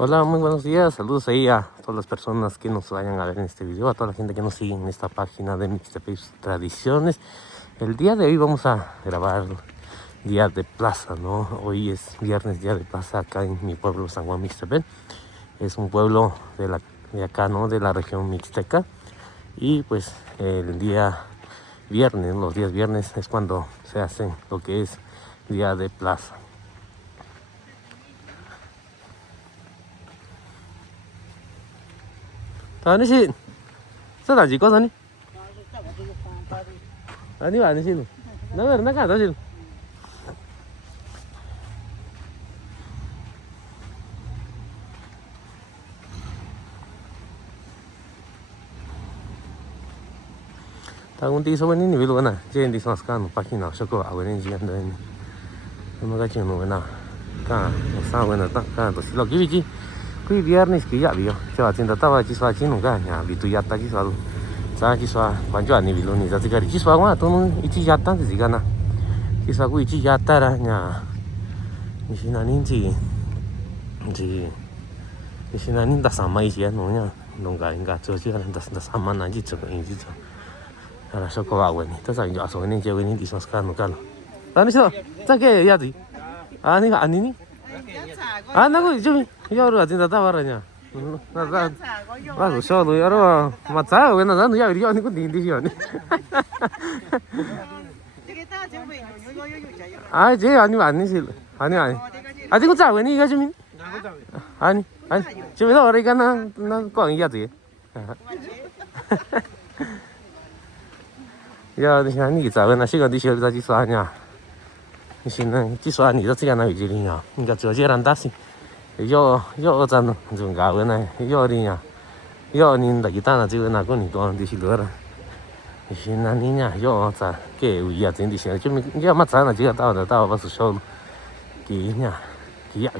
Hola, muy buenos días, saludos ahí a todas las personas que nos vayan a ver en este video, a toda la gente que nos sigue en esta página de Mixtepec Tradiciones. El día de hoy vamos a grabar Día de Plaza, ¿no? Hoy es viernes, Día de Plaza acá en mi pueblo, San Juan Mixtepec. Es un pueblo de acá, ¿no? De la región mixteca. Y pues el día viernes, los días viernes es cuando se hacen lo que es Día de Plaza. 다니시 써다지 거사니 아니 아니시노 나가 다시 tagun ti so ni ni lo na je ndi so ska no página so ko a wen ji ando ni no ga chi no na ka sa wen na ta ka to si lo ki ji qui viernes che ya vio cioè tinda tava ci sa chi no ga nya vi tu ya ta ki sa lu sa ki sa ban jo ani vi lo ni za ti ga ki sa wa to no ichi ya ta ti ga na ki sa ku ichi ya ta ra nya ni shi na nin ji ni shi na nin da sa mai ji no nya no ga inga zo ji ga da sa ma na ji zo in ji zo ara so ko wa wen ni ta sa jo so ni je wen ni di so ska no ka lo ani so ta ke ya ti ani ga ani ni 아, 나고 좀 여러 가지 다 말하냐. 나도 쇼도 여러 맞아. 왜 나는 야 이리 아니 그 니디 아니. 아, 제 아니지. 아니. 아, 지금 자 왜니 이거 좀 아니. 집에서 어디가 나 꽝이야지. 야,你咋问那些个你晓得咋去算呀？你现在计算你这样那有几零啊？你个做些人打死，要真的就搞个呢，要的呀，要你那一单了就那个你多的是多了。你现在你呀要咋给为呀真的是，就你要么咱了就要到不是说给呀给呀。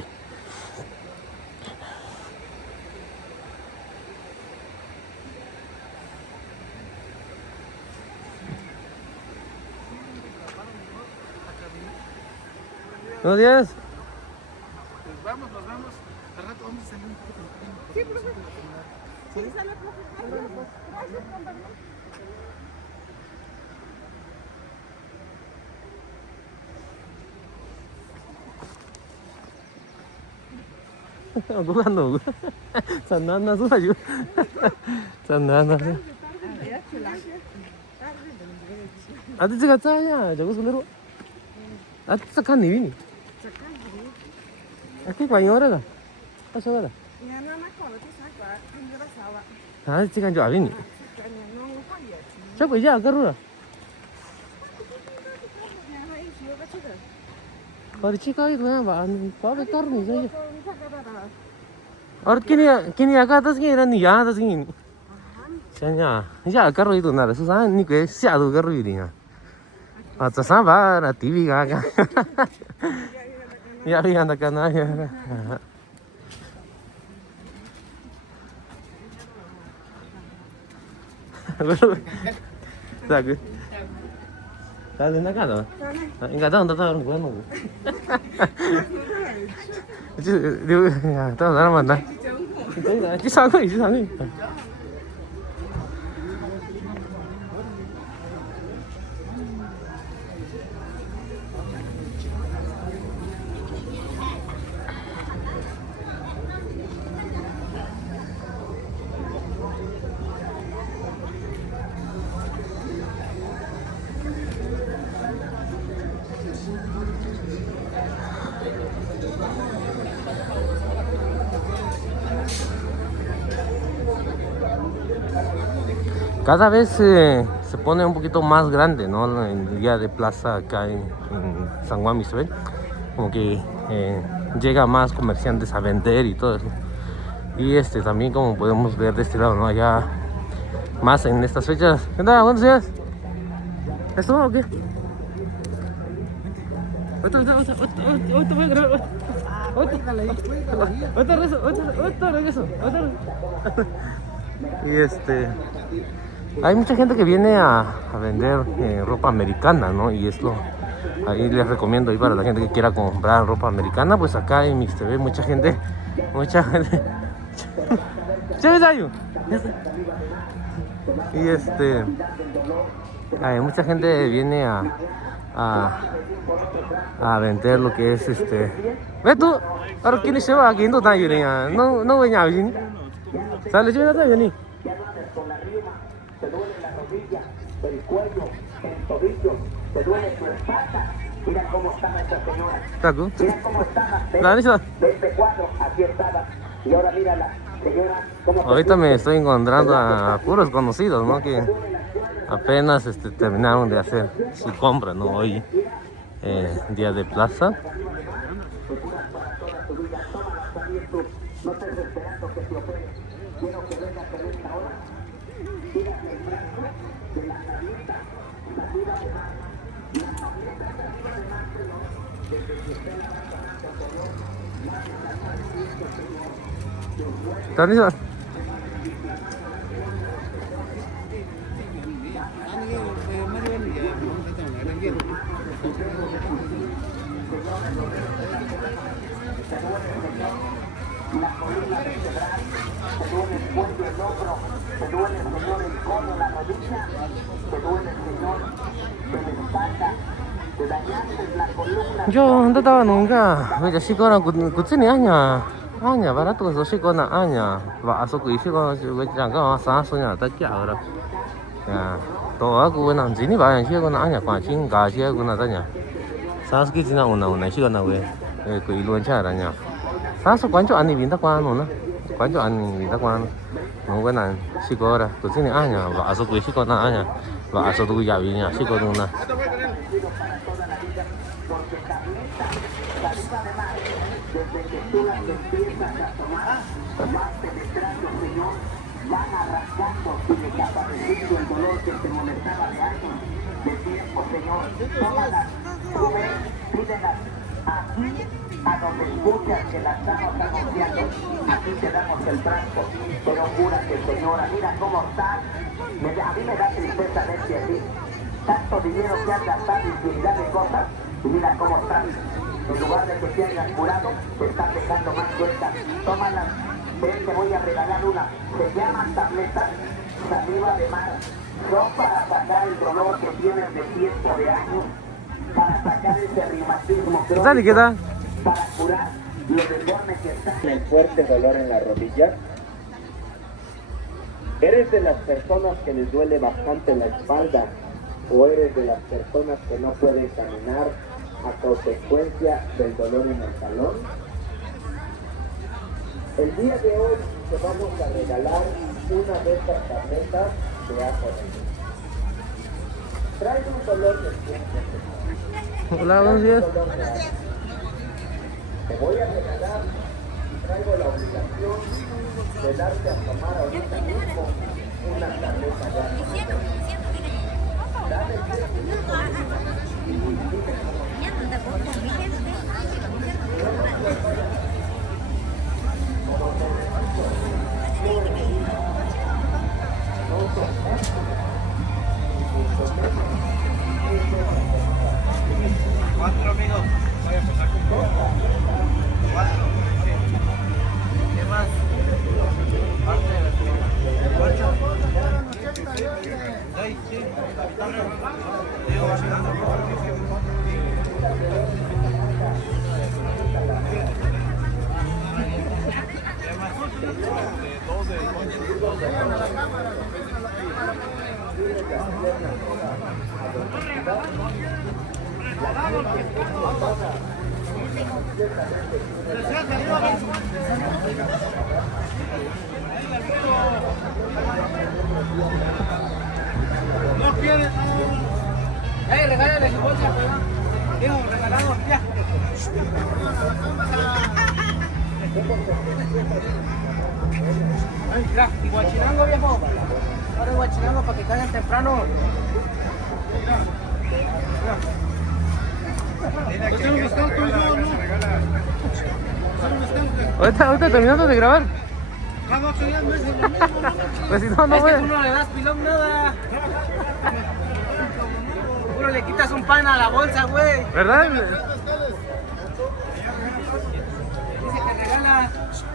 Buenos días. Pues vamos. Al rato vamos a salir un poco temprano. Sí, profe. Sí, sale profe. Gracias, compañero. 누가 너? 산나나 소리요. 산나나. 아들 제가 짜야. 저거 손으로. 아, 착한 니니. Aqui com a senhora, a senhora. Ah, chicken jo avini. Chắc bây giờ cái rồi. Ở chicken nó bạn có cái card này chứ. Ở kini aga tas cái này ya tas cái. Chanya, ya cái rồi tụi nào số sáng ni cái xả đồ cái rồi đi nha. À, chắc sáng bà là TV ga. Ya vi anda acá nada. Dạ cứ. Ta đến acá rồi. Anh cả tao không quen đâu. Chứ điều tao ra mà đây. Chứ sao cái. Cada vez se pone un poquito más grande, ¿no? El día de plaza acá en San Juan Mixtepec, como que llega más comerciantes a vender y todo eso. Y también como podemos ver de este lado, ¿no? Allá más en estas fechas. ¿Qué tal? Buenos días. ¿Es todo o qué? Ahorita regreso. Y hay mucha gente que viene a vender ropa americana, ¿no? Y esto ahí les recomiendo, y para la gente que quiera comprar ropa americana, pues acá en Mixtepec mucha gente Mucha gente. Y mucha gente viene a vender lo que es ¿Ves tú? Ahora quién se va aquí no está yendo no voy a venir. Sale yo no está yendo. Te duele la rodilla, el cuello, el tobillo, te duele tu espalda. Mira cómo está nuestra señora. Mira cómo está. Desde 4 aquí estaba. Y ahora mira la señora. Ahorita me estoy encontrando a puros conocidos, ¿no? Que apenas terminaron de hacer su compra, ¿no? Hoy, día de plaza. No estés esperando que te opere. Quiero que vengas en esta hora. Tírate el brazo de la cabeza, arriba de mano. La cabeza está arriba de mano, Señor. Desde que usted la va sanando, Señor. La está diciendo, Señor. La columna vertebral, te duele el cuello, el hombro, te duele, Señor, el codo, la rodilla, te duele, Señor, de la espalda, te dañaste la columna. Yo ando estaba nunca, me si con cutsini aña, barato que soy con aña, va a su cuishi con voy a cangar a soñar está aquí ahora. Ya, todo aku buena, sini banyak sih con aña, cuacing, gaji aku natanya. Sabes que tiene una chica na we, que iluan caranya. Sabes cuánto ani vinta cuando no, cuánto ani vinta cuando, no buena, si ahora, cutsini aña, va a su cuishi con aña, va a su tu ya viña, si con una. Desde que tú las empiezas a tomar, vas penetrando, Señor, van arrancando y desapareciendo el dolor que te molestaba de años, de tiempo, Señor. Tómalas, Rubén, pídelas aquí, a donde escuchas que las estamos anunciando, aquí te damos el frasco, pero cúrate, Señora, mira cómo estás. A mí me da tristeza verte así. Tanto dinero que has gastado, infinidad de cosas, y mira cómo estás. En lugar de que te hayas curado, te estás dejando más sueltas. Tómalas, ven, te voy a regalar una. Se llaman tabletas saliva de mar. Son para sacar el dolor que tienes de tiempo, de años, para sacar ese reumatismo crónico, para curar los deformes que están. El fuerte dolor en la rodilla. ¿Eres de las personas que les duele bastante la espalda o eres de las personas que no pueden caminar a consecuencia del dolor en el talón? El día de hoy te vamos a regalar una de estas tabletas de ajo. Trae un dolor de tiempo. Hola, buenos días. Te voy a regalar, traigo la obligación de darte a tomar ahorita mismo una tableta de ajo. Dale Cuatro amigos, voy a empezar con 4. ¿Qué más? Parte de las 8. 6, sí. Diego, no quieres. Regálale su bolsa, Diego, regalamos ya. Mira, y guachinango, viejo. Ahora guachinango para que caigan temprano. Ahorita terminando de grabar. Cada 8 días meses lo mismo. Pues si no, no Es voy que a... tú no le das pilón nada. Puro le quitas un pan a la bolsa, güey. ¿Verdad? Dice que regala Mira,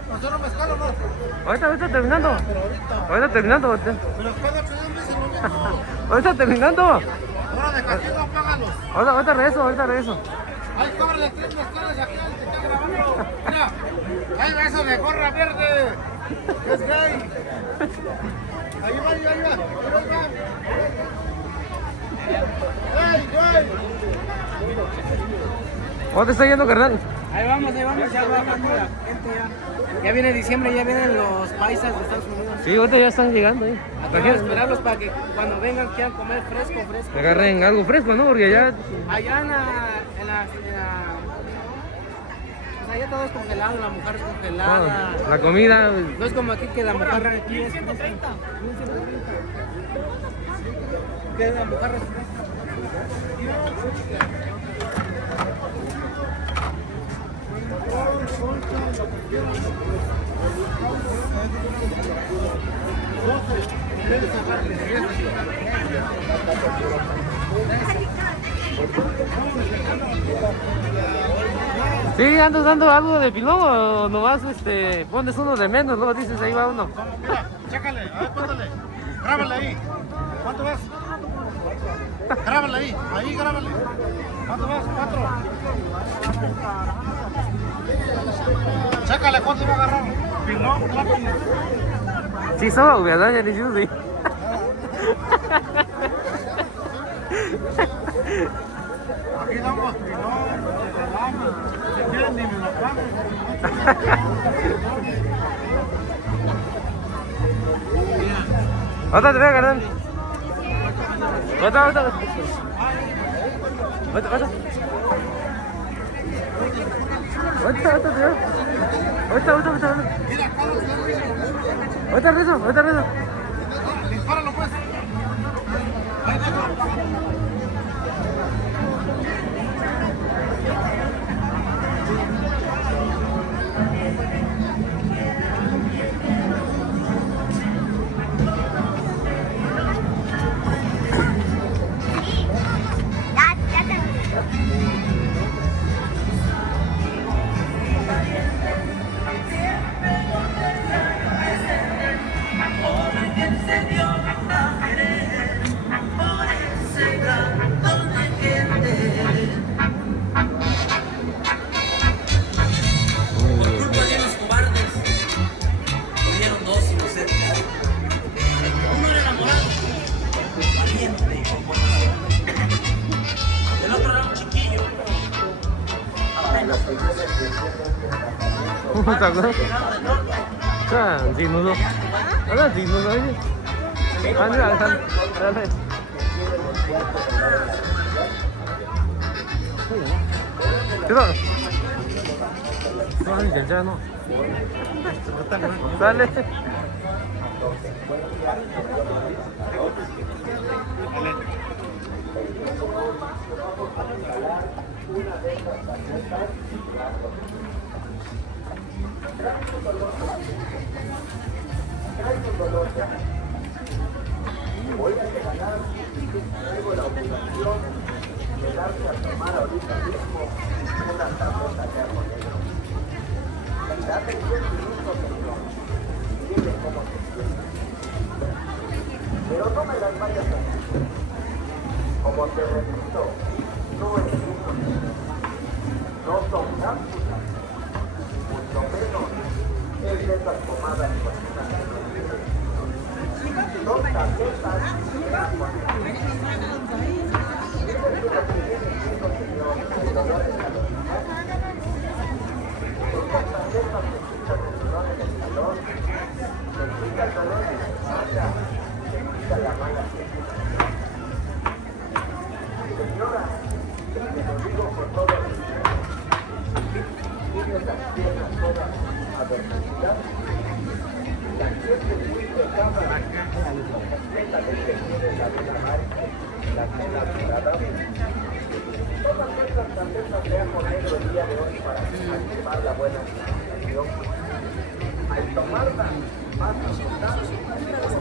¿nosotros mezcal o no? Ahorita terminando. Ahorita terminando. Pero cada que me dicen lo mismo. Ahorita terminando. Hora de castigo, apágalos. Ahorita regreso. Ay, cóbrale 3 mezcales aquí al que está grabando. Mira, ay, eso de gorra verde. Es gay. Ahí va. ¡Ey, güey! ¿Cómo te está yendo, carnal? Ahí vamos, ya va bajando la gente ya. Ya viene diciembre, ya vienen los paisas de Estados Unidos. Sí, ahorita ya están llegando. Hay que esperarlos para que cuando vengan quieran comer fresco. Agarren algo fresco, ¿no? Porque ya... Allá pues allá todo es congelado, la mujer es congelada. la comida... No es como aquí que la mujer aquí es 130. que la mujer es Sí, andas dando algo de pilón o nomás pones uno de menos, luego dices ahí va uno. Mira, chécale, a ver, póntale. Grábale ahí. ¿Cuánto vas? Grábale ahí grábale. ¿Cuánto vas? 4. Chécale, ¿cuánto va a agarrar? Pilón, lápiz. Sí, solo, ¿verdad? Ya ni yo sí. Aquí damos pilón, te damos. Si quieren, ni me lo pagan. Ahorita te voy a ganar. Ahorita. Ahorita rezo. Dispáralo, pues. Ahí deja. Desnudo. Ahora desnudo, oye. Dale. Cuidado. No, ya no. Dale. Pero no me las vayas a hacer. Como te repito, no es uno. No son cápsulas, mucho menos es de esas pomadas cocinadas. Son tarjetas de agua. Estas tarjetas te quitan el dolor en el talón, te quita el dolor de la espalda, te quita la mala pierna. Señora, te lo digo con todo respeto. Tienes las piernas todas a velocidad. La siente muy delgada, completamente tiene la vena marca, la vena dorada. Todas estas tarjetas de ajo negro el día de hoy para activar la buena circulación. Al tomarla, vas a notar.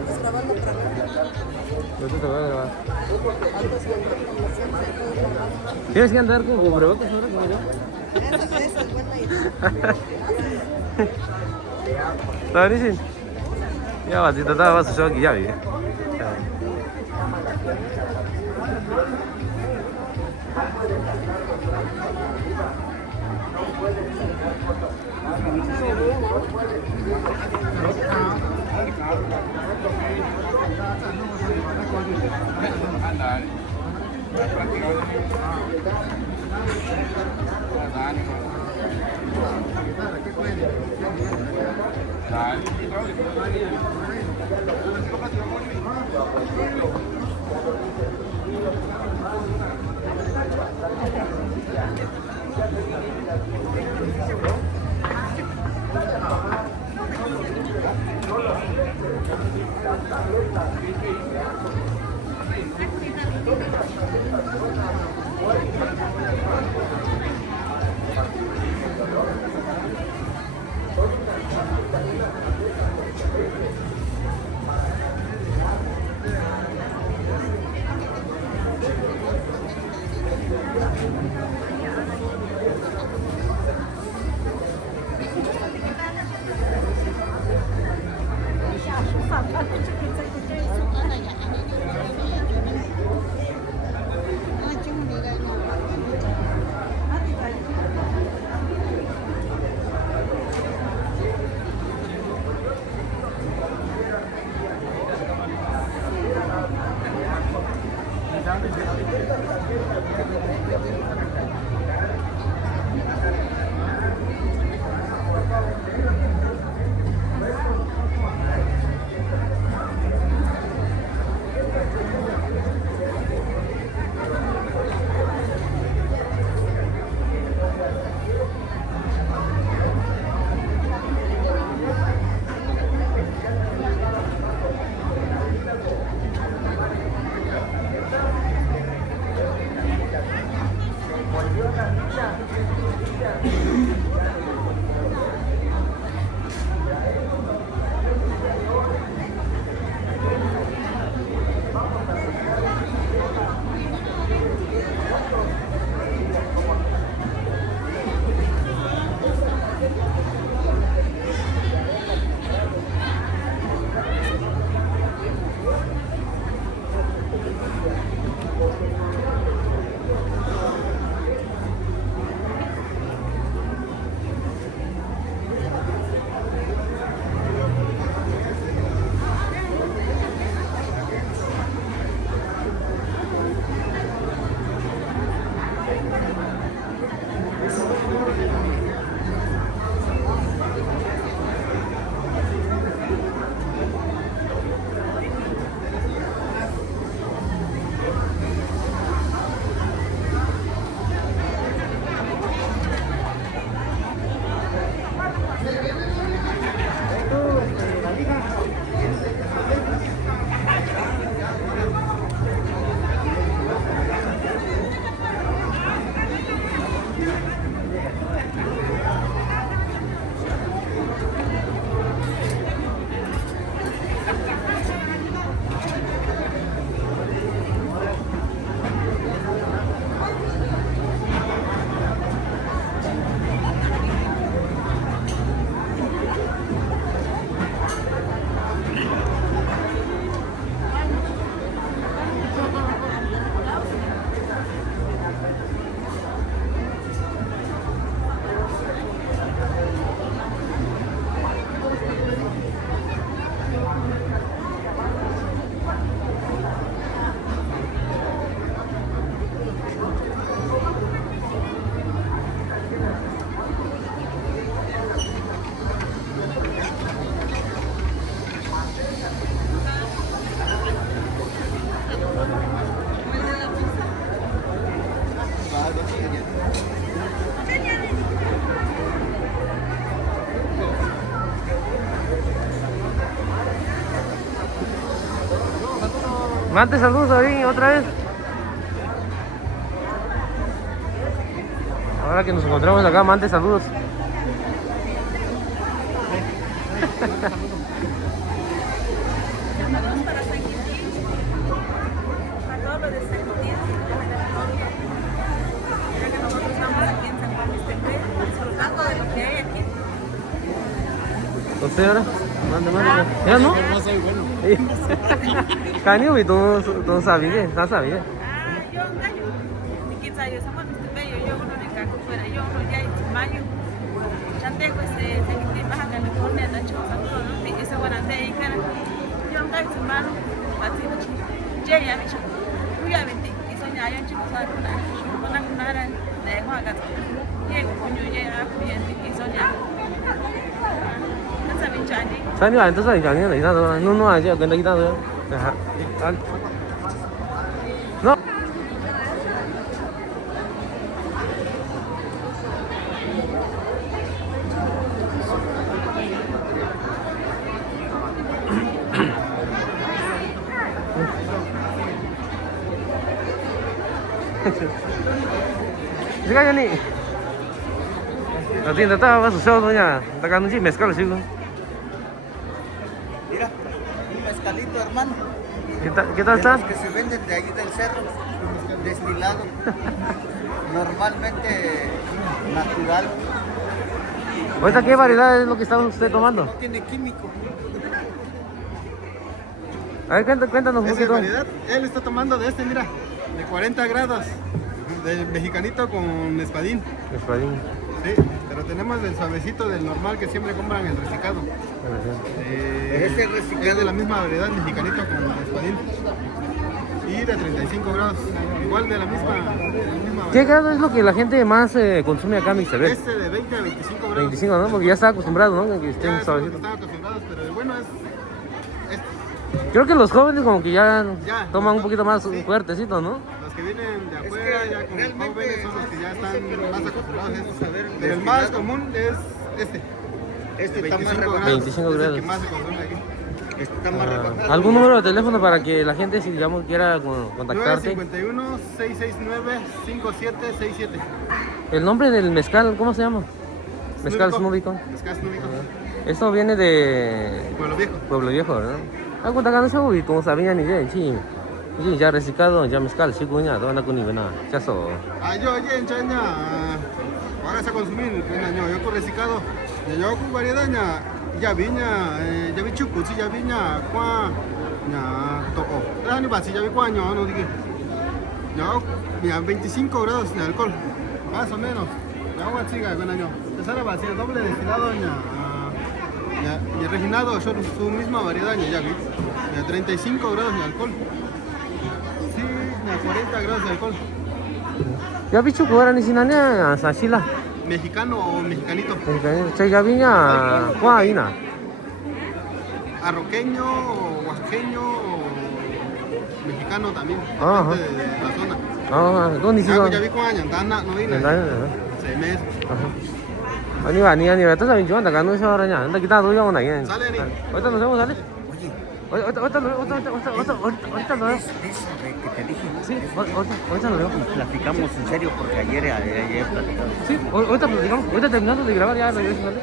¿Estás grabando para ver? Yo te voy a grabar. Tienes que andar con cubrebocas ahora como yo. Esa es buena idea. Tarisin. Ya, si te vas a aquí ya, ¿eh? Mante, saludos ahí otra vez. Ahora que nos encontramos acá, Mante, saludos. ¿Usted ahora? Manda. ¿Ya no? No soy bueno. Canio, y tú sabías, ¿no sabías? Yo engaño. Mi quinta yo somos este bello, yo uno de caco fuera, yo uno ya en mayo. Chante pues se quité baja California, da chosa todo, ¿no? Y ese bueno ante ahí cara. Yo engaño su mano, así no chico. Ya ya me chico. Tú ya vente, y soña yo chico sabe con una de Juan Gato. Llego coño ya y soña. No saben chani. Sani anh tức là chẳng lấy ra rồi, nó ai chứ cái đấy ra rồi. Anh. Nó. Cái cái này. Đầu tiên ta vào sâu thôi nha, ta cần chỉ mezcal là siêu. Mira, un mezcalito, hermano. ¿Qué tal está? Los que se venden de allí del cerro, destilado. Normalmente natural. Ahorita, ¿qué variedad es lo que está usted tomando? No tiene químico. A ver, cuéntanos un Esa es poquito. variedad. Él está tomando de este, mira, de 40 grados. Del mexicanito con espadín. Espadín. Sí, pero tenemos el suavecito del normal que siempre compran el reciclado. Ese reciclado. Es de la misma variedad, mexicanito con espadín. Y de 35 grados. Igual de la misma ¿Qué variedad. grado es lo que la gente más consume acá en Mixtepec? Este de 20 a 25 grados. 25, ¿no? Porque ya está acostumbrado, ¿no? Que Ya estén estamos suavecitos. acostumbrados, pero el bueno es este. Creo que los jóvenes como que ya Ya, toman un los poquito más sí. fuertecito, ¿no? Los que vienen de afuera, que ya como realmente jóvenes, son los que ya están más acostumbrados a vamos a ver, esto. Pero el más destilado. común es este. Este de está más 25 rebajado. 25 Es el grados. que más se consume aquí. Este está más rebajado. ¿Algún número de teléfono para que la gente, si digamos, quiera contactarte? 951-669-5767. El nombre del mezcal, ¿cómo se llama? Mezcal Snúbico. Mezcal Snúbico. Esto viene de Pueblo Viejo. Pueblo Viejo, ¿no? Algo tan grande y como sabían ni de sí. Sí, ya reciclado, ya mezcal, sí, cuña, toda una cunibena. Ya so. Yo, en China, ahora se consumir, yo con reciclado, yo con variedad, ya viña, ya vi chucu, ya viña, cuá, ya toco. Ni basi, ya vi cuaño, no dije. Ya 25 grados de alcohol, más o menos. Ya agua chica, con año. Esa basi, doble destilado, y refinado, son su misma variedad, ya vi. Ya 35 grados de alcohol. Sí, ya 40 grados de alcohol. Ya bicho que ahora ni sin nada, sashila. Mexicano o mexicanito. Che, ya viña, cuaina. Arroqueño, o oaxaqueño, o mexicano también. Ajá. Depende de la zona. Ah, ¿dónde hicieron? Ya vi con años, no vine. 6 meses. Ani va, ni esto también yo anda acá no se va a arañar, anda quitando yo una ahí. Sale, Ni. Ahorita nos vemos, sale. Oye, Ahorita lo veo. ¿ves eso de que te dije? Sí, ahorita lo veo. Platicamos en serio porque ayer platicamos. Sí, ahorita platicamos, ahorita terminando de grabar ya regreso, ¿vale?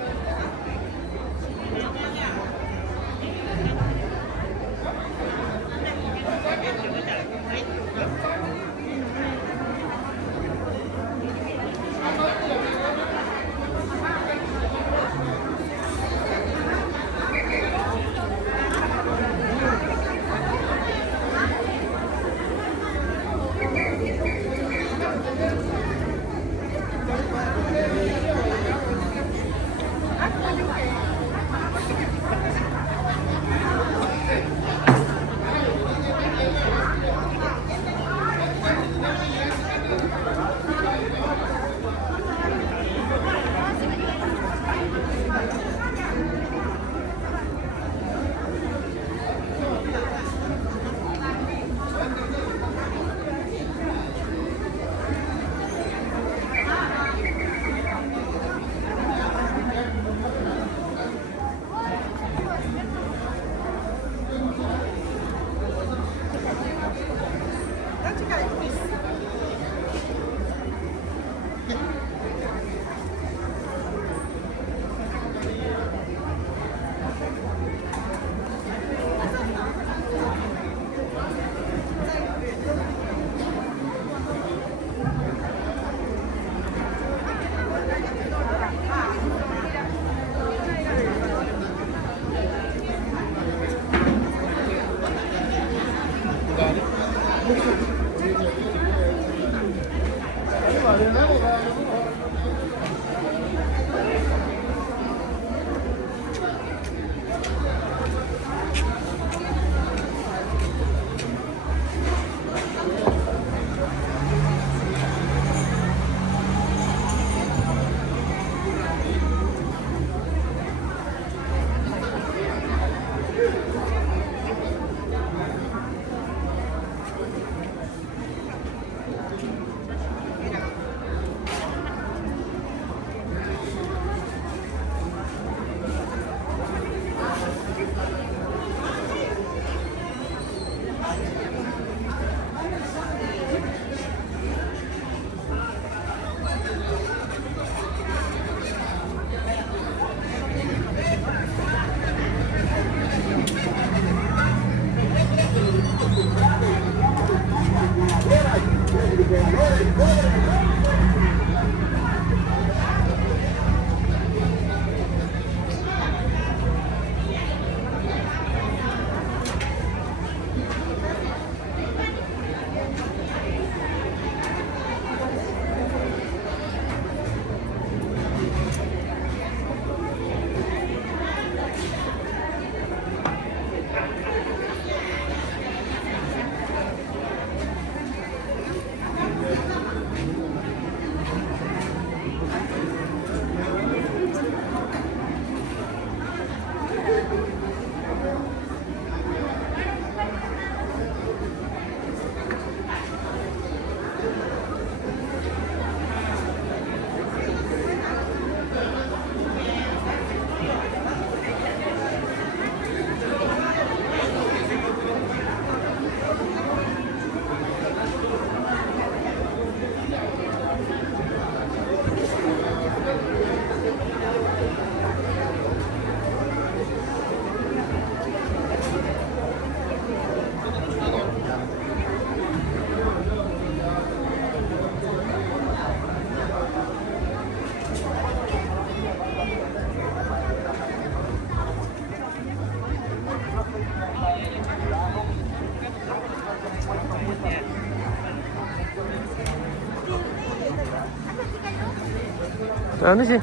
¿A dónde sí?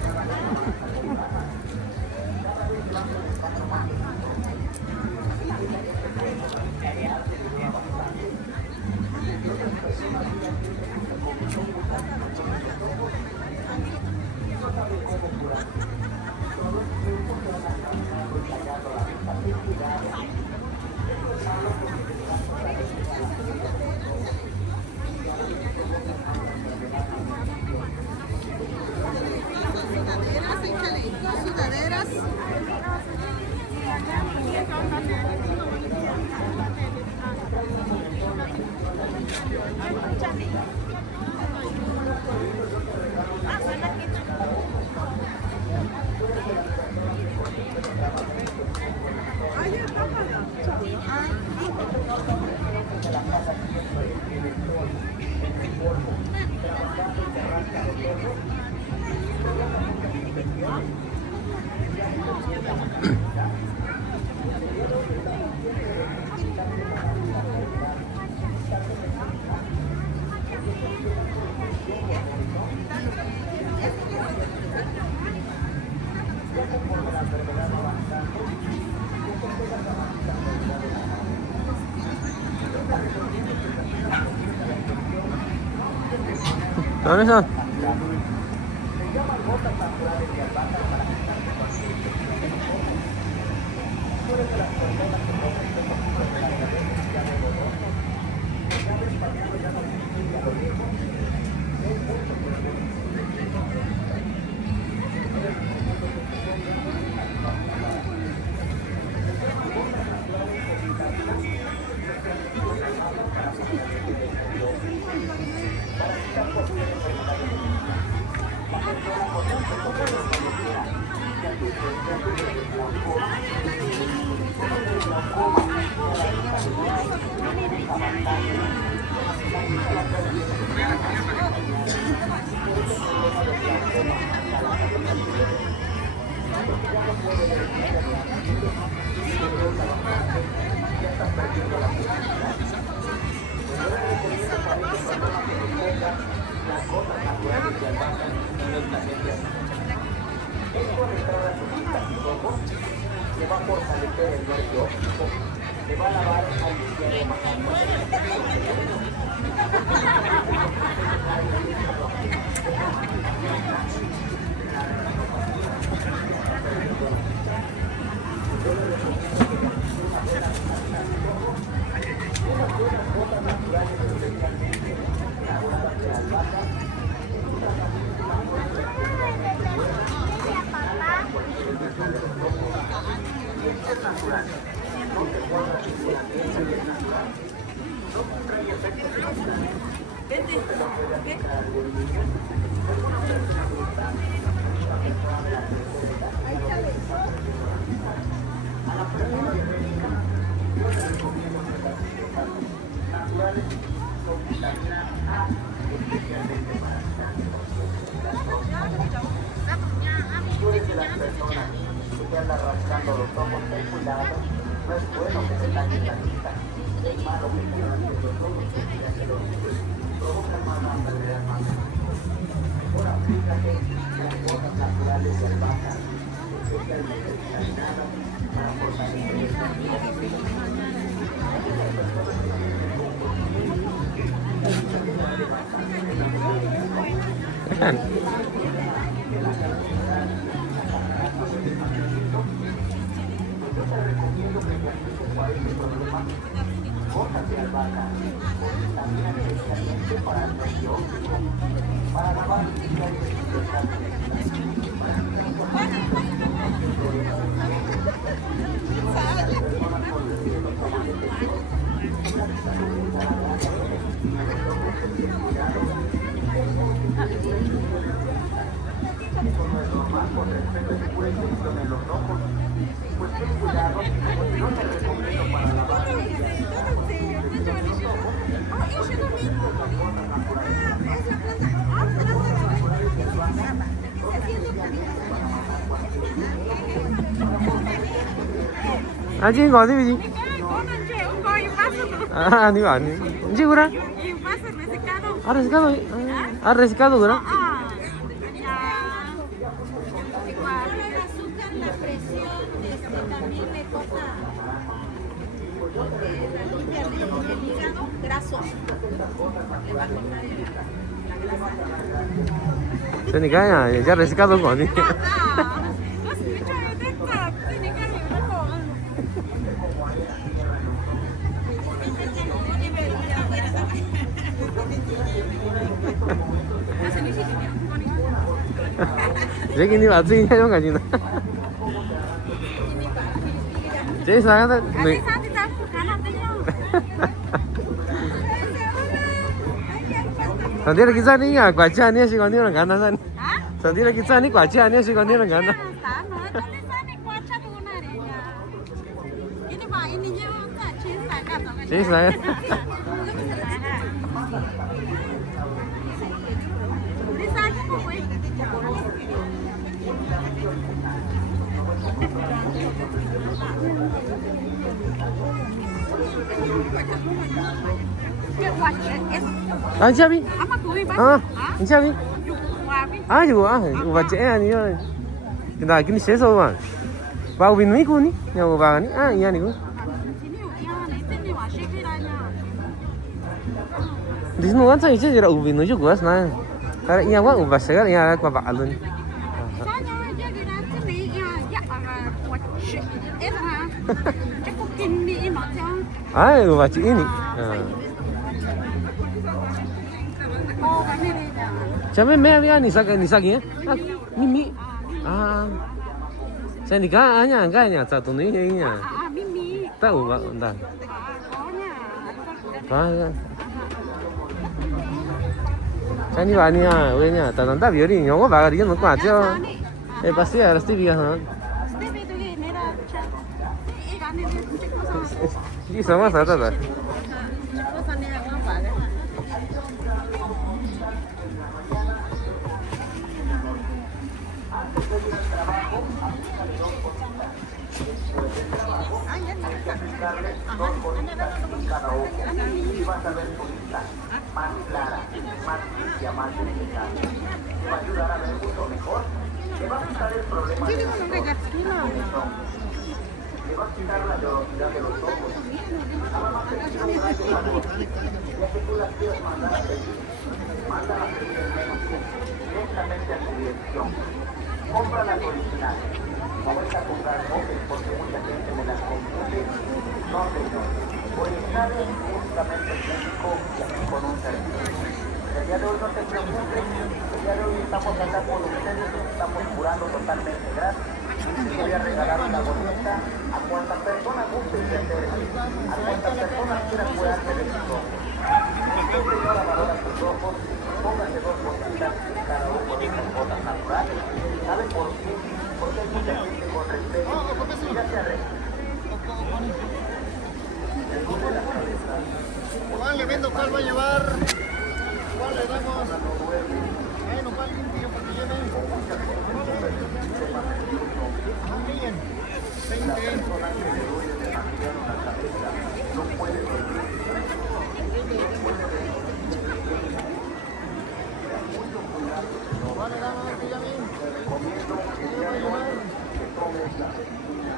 ¿Dónde son? Le va a fortalecer el nervio óptico, le va a lavar al izquierdo más arrastrando los ojos, ten cuidado, no es bueno que se dañe la vista, es malo que se dañe los ojos, provoca más pérdida más. Mejor aplícate las cosas naturales y salvajes, especialmente vitaminadas, para fortalecer el À chứ gọi cái gì? À, đi bạn. Chứ kura? Ah, rescado. Ah, rescado kura? Thế cái này ya rescado còn đi. Jadi ini masih ini yang kaji na. Jadi sangat nih. Sendiri kita ni ya kuaci ni sih kau ni orang kanan san. Sendiri kita ni kuaci ni sih kau ni orang kanan. Jadi saya. Anh siapa ni? Ah, anh siapa ni? Ah, juga ah, baca ni ya. Kita kini sesa kan? Bau bin ni ku ni, yang bau ni. Ah, iya ni ku. Di sini kan saya je ada ubin juga sana. Karena iya kan ubah segar iya kan balun. Ah, ubah ini. Siapa Mary ni sagi ya? Mimi. Ah. Saya nikah hanya satu ni ya. Mimi. Tahu enggak? Ah. Saya ni bani ah, wenya. Tanpa biarin, yang apa bagai dia nak macam. Pasti harus dia ha. Ini sama saja dah. Tienes que aplicarle 2 bolitas en cada ojo y vas a ver tu vista más clara, más limpia, más despejada. Te va a ayudar a ver mucho mejor. Te va a quitar el problema de los ojos. Te va a quitar la llorosidad de los ojos. Nada más te pido que vayas a la boca. Ya que tú las quieres mandar a pedir, mándala a pedir el médico directamente a tu dirección. Compra las originales. No vais a comprar copias porque mucha gente me las confunde. No, señor. Originales únicamente en México y aquí con un servicio. El día de hoy no te preocupes. El día de hoy estamos acá con ustedes, estamos curando totalmente gratis. Voy a regalar una boleta a cuantas personas gusten de hacerlo, a cuantas personas quieran curarse de sus ojos. Usted, señora, valora sus ojos, póngase 2 bolitas en cada ojo de esas botas naturales. ¿Sabe por qué? Porque hay mucha gente con respeto y ya se arregla. Le duele la cabeza. ¿Cuál le vendo? ¿Cuál va a llevar? ¿Cuál le damos? Bueno, ¿cuál limpio para que lleve? Ajá, miren. 20. La persona que le duele demasiado la cabeza no puede dormir. ¿Cuál le damos, Benjamín? Te recomiendo que el día de hoy que tomes la medicina.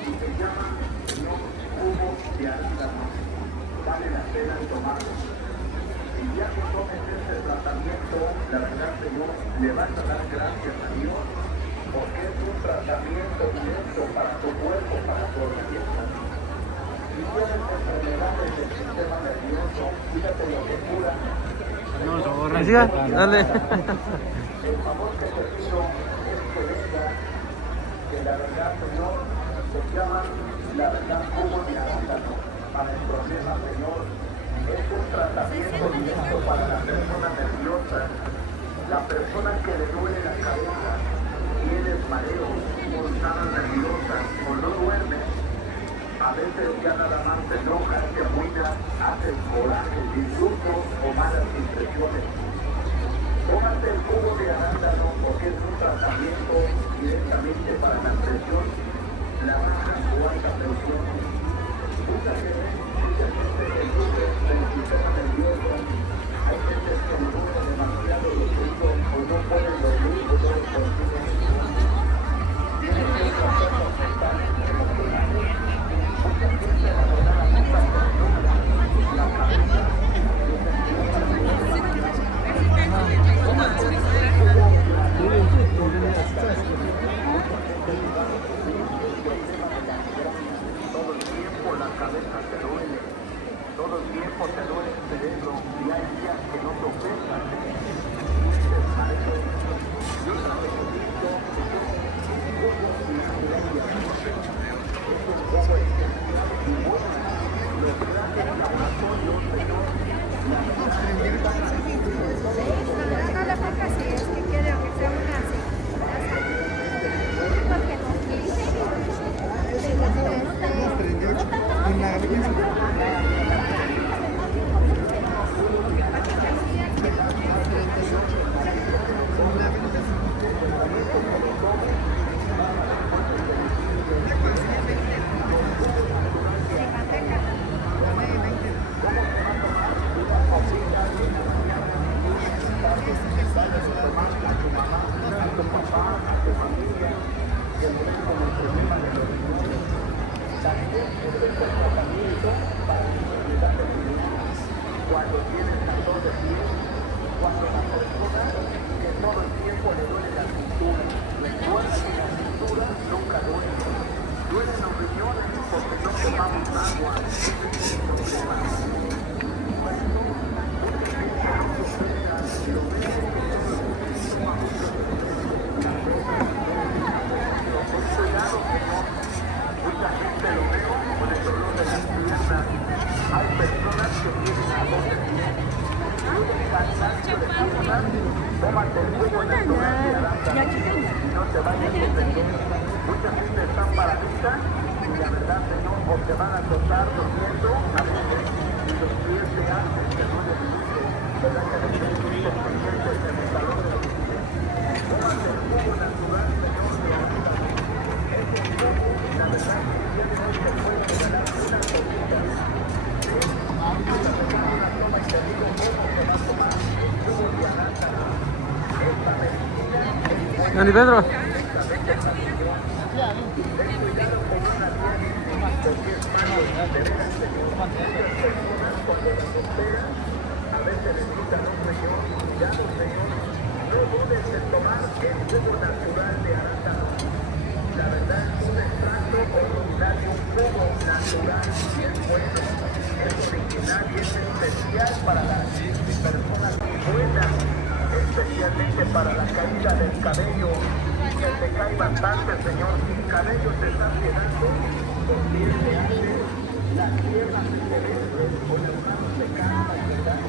Y se llama, señor, jugo de arándano. Vale la pena tomarlo. Y ya que tomes este tratamiento, la verdad, señor, le vas a dar gracias a Dios, porque es un tratamiento directo para tu cuerpo, para tu organismo. Si tienes enfermedades del sistema nervioso, fíjate lo que cura. ¿Me siga? Dale. El favor que te pido es que vengas, que la verdad, señor, se llama la verdad jugo de arándano para el problema, señor. Es un tratamiento directo para la persona nerviosa, la persona que le duele la cabeza, tienes mareo, punzadas nerviosas o no duerme. A veces ya nada más se enoja, se agüita, hace coraje, disgustos o malas impresiones. Tómate el jugo de arándano porque es un tratamiento directamente para la presión, la baja o alta presión. Mucha gente que sufre del sistema nervioso, hay gente que le duele demasiado los oídos o no pueden dormir o no consiguen sueño. Tienen que tratar de afectar emocionales. Mucha gente, la verdad, esta persona, la cabeza, todo el tiempo la cabeza te duele, todo el tiempo te duele el cerebro y hay días que no te ofendan. Yo te recomiendo No le pongas así, es que quiero que sea una así. Porque no quise. 38. En la de Sandy Pedro. Especialmente para la caída del cabello, que te cae bastante, señor, sin cabello te está quedando, porque te hace las piernas excelentes, con las manos de cama, ¿verdad?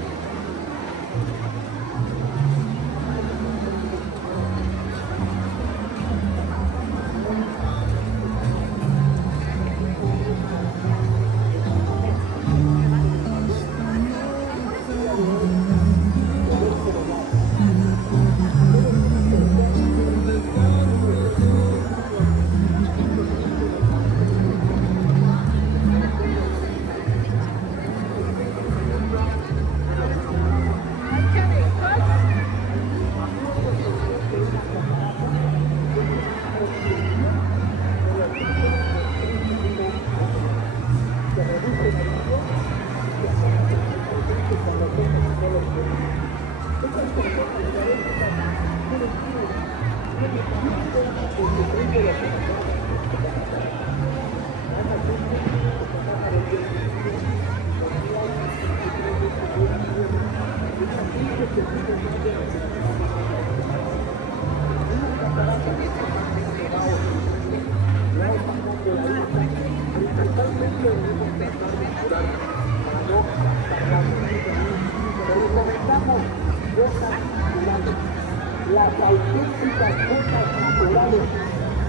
Las auténticas cosas naturales,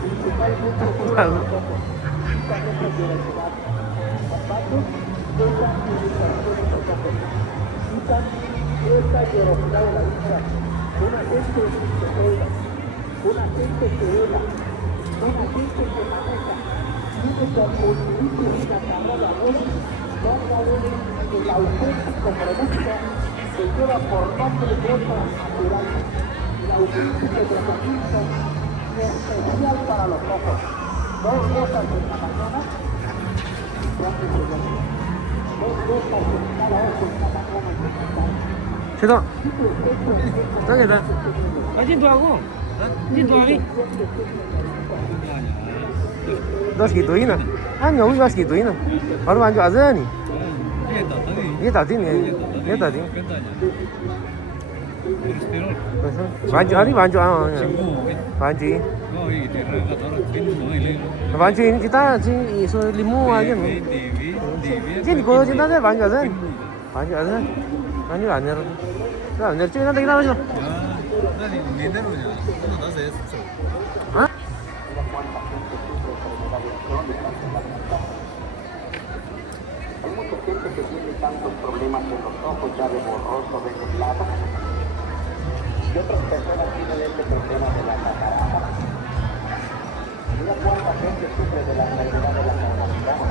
principalmente zapatos, esta hierosidad de la vista, una gente que juega, una gente que vela, una gente que maneja, tiene que utilice una carrera buena, no el auténtico producto que lleva por nombre cosas naturales. El auténtico tratamiento especial para los ojos. 2 gotas en la mañana, 2 gotas en cada ojo en la mañana. Chito. ¿Qué tal? Cinto aku. Cinto kami. Dos gituin. Nggak usah gituin. Baru lanjut aja nih. Iya tadi nih. Iya tadi. Bancu hari bancu banci. Bancu ini kita isu limu aja nih. Jadi kalau cinta saya bancu aja. Bancu aja. Bancu aja. Nah, bener cuy nanti kita aja. Hah? Hay mucha gente que tiene tantos problemas en los ojos, ya de borroso, de nublado, y otras personas tienen este problema de la catarata. Mira cuánta gente sufre de la enfermedad de la catarata.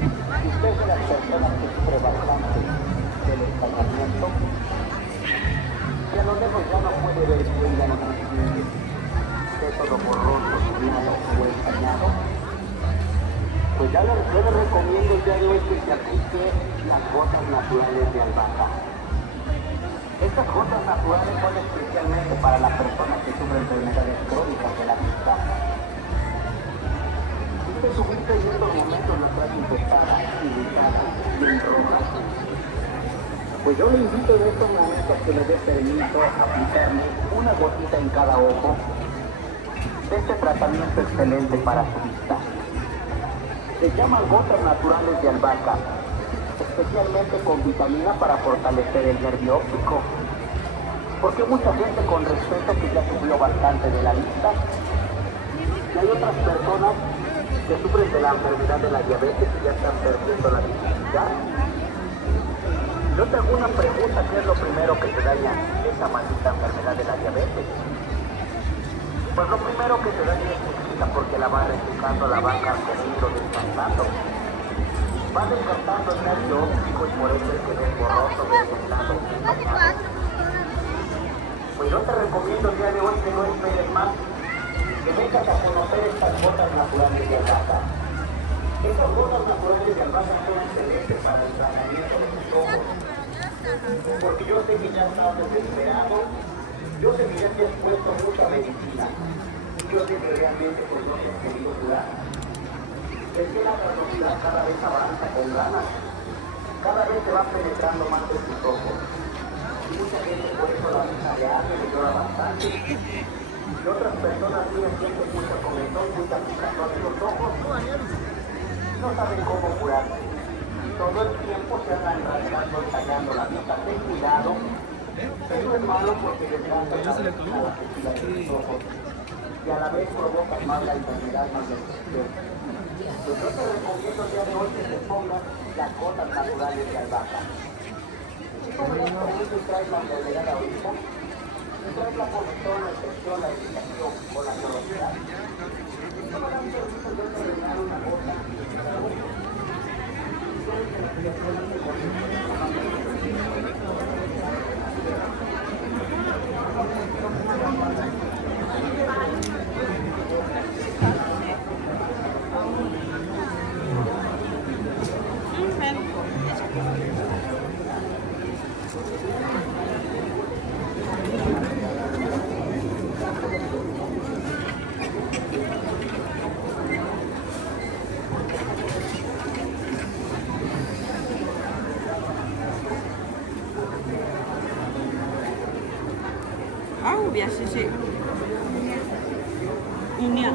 Si usted es de las personas que sufre bastante del estancamiento, y a lo lejos ya no puede ver bien, ya no distingue, ve todo borroso, nublado o empañado, pues ya les recomiendo el día de hoy que se aplique las gotas naturales de albahaca. Estas gotas naturales son especialmente para las personas que sufren enfermedades crónicas de la vista. Si usted su vista en estos momentos no está infectada, irritada, bien roja, pues yo le invito en estos momentos que le dé permiso a aplicarme una gotita en cada ojo de este tratamiento excelente para su vista. Se llaman gotas naturales de albahaca, especialmente con vitamina para fortalecer el nervio óptico. Porque mucha gente con respeto que ya sufrió bastante de la vista, y hay otras personas que sufren de la enfermedad de la diabetes y ya están perdiendo la visibilidad. Yo te hago una pregunta, ¿qué es lo primero que te daña esa maldita enfermedad de la diabetes? Pues lo primero que te daña es tu vista porque la va refrescando, la va carcomiendo, descansando. Va descartando el nervio óptico y por eso es que ves borroso, ves nublado, empañado. Pues yo te recomiendo el día de hoy que no esperes más, que vengas a conocer estas gotas naturales de albahaca. Estas gotas naturales de albahaca son excelentes para el tratamiento de tus ojos. Porque yo sé que ya estás desesperado, yo sé que ya te has puesto mucha medicina, y yo sé que realmente pues no te has querido curar. Es que la gradualidad cada vez avanza con ganas, cada vez se va penetrando más en tus ojos. Y mucha gente por eso la vista le hace, le llora bastante. Y otras personas tienen siempre mucha comezón, mucha picazón en los ojos, no saben cómo curarse. Todo el tiempo se andan rasgando, tallando la vista. Ten cuidado. Eso es malo porque desgasta la pupila de los ojos y a la vez provoca más la enfermedad, más la infección. Pues yo te recomiendo el día de hoy que te pongas las gotas naturales de albahaca. Si tú me das permiso y traes la enfermedad ahorita, y traes la posición, la infección, la irritación o la neurosidad, si tú me das permiso yo te regalo una gota. biasa ini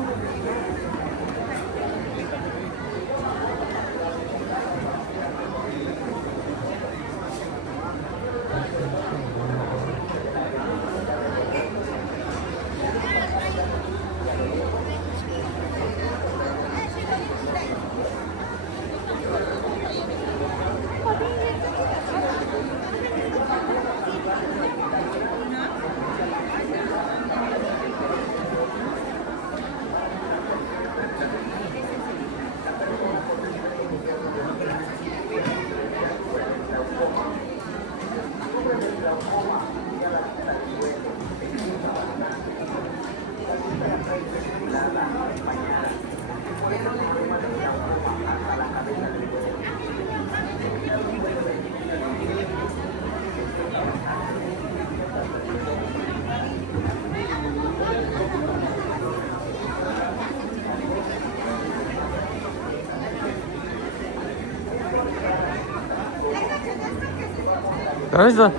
Ahí está.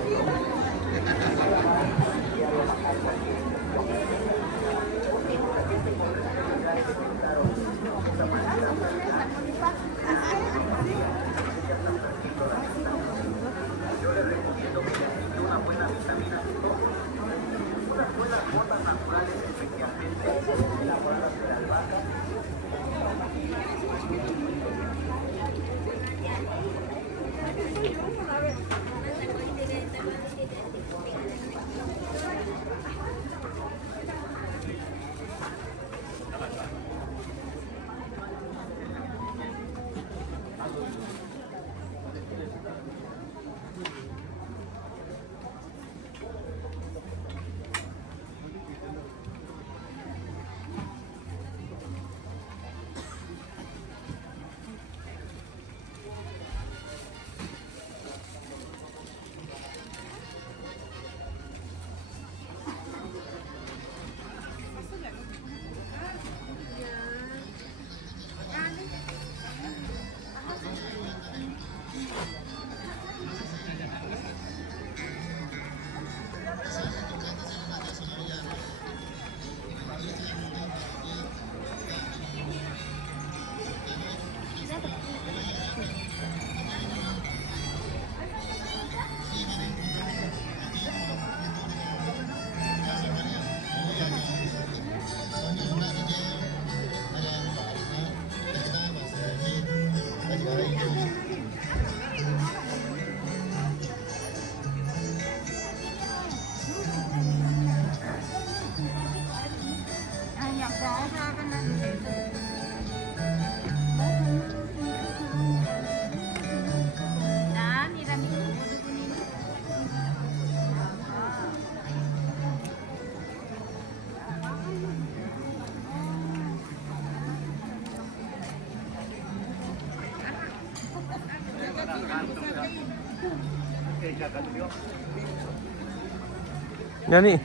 Yani.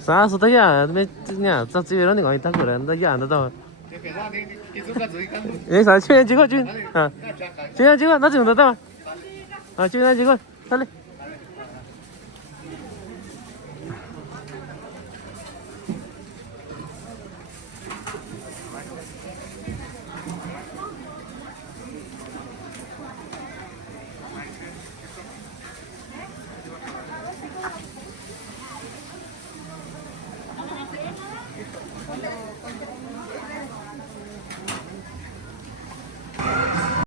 Sa su tay ya, me nya, sa chi ro ni ko ta ko ran da ya na da. 예, 사, 최현 찍어, 최현. 아, 최현 찍어, 나 지금 나 아, 최현 찍어, 살래.